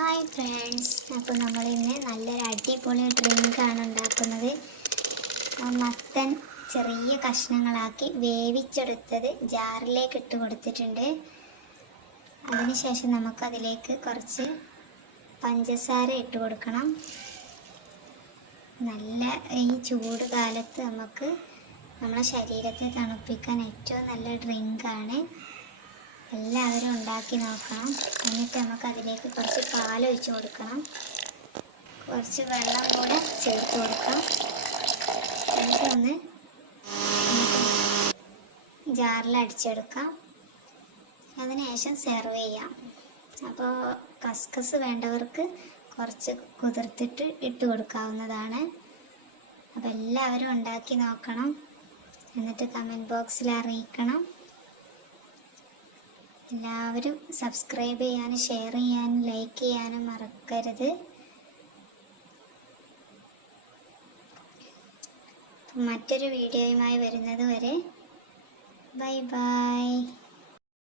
Hi friends, അപ്പോൾ നമ്മളിന്ന് നല്ലൊരു അടിപൊളി ഡ്രിങ്കാണ് ഉണ്ടാക്കുന്നത്. മത്തൻ ചെറിയ കഷ്ണങ്ങളാക്കി വേവിച്ചെടുത്തത് ജാറിലേക്ക് ഇട്ട് കൊടുത്തിട്ടുണ്ട്. അതിനുശേഷം നമുക്കതിലേക്ക് കുറച്ച് പഞ്ചസാര ഇട്ട് കൊടുക്കണം. നല്ല ഈ ചൂട് കാലത്ത് നമുക്ക് നമ്മുടെ ശരീരത്തെ തണുപ്പിക്കാൻ ഏറ്റവും നല്ല ഡ്രിങ്കാണ്. എല്ലാവരും ഉണ്ടാക്കി നോക്കണം. എന്നിട്ട് നമുക്ക് അതിലേക്ക് കുറച്ച് പാലൊഴിച്ച് കൊടുക്കണം. കുറച്ച് വെള്ളം കൂടെ ചേർത്ത് കൊടുക്കാം. എന്നിട്ട് ഒന്ന് ജാറിൽ അടിച്ചെടുക്കാം. അതിനുശേഷം സെർവ് ചെയ്യാം. അപ്പോൾ കസ്കസ് വേണ്ടവർക്ക് കുറച്ച് കുതിർത്തിട്ട് ഇട്ട് കൊടുക്കാവുന്നതാണ്. അപ്പോൾ എല്ലാവരും ഉണ്ടാക്കി നോക്കണം. എന്നിട്ട് കമൻറ്റ് ബോക്സിൽ അറിയിക്കണം. എല്ലാവരും സബ്സ്ക്രൈബ് ചെയ്യാനും ഷെയർ ചെയ്യാനും ലൈക്ക് ചെയ്യാനും മറക്കരുത്. മറ്റൊരു വീഡിയോയുമായി വരുന്നത് വരെ ബൈ ബൈ.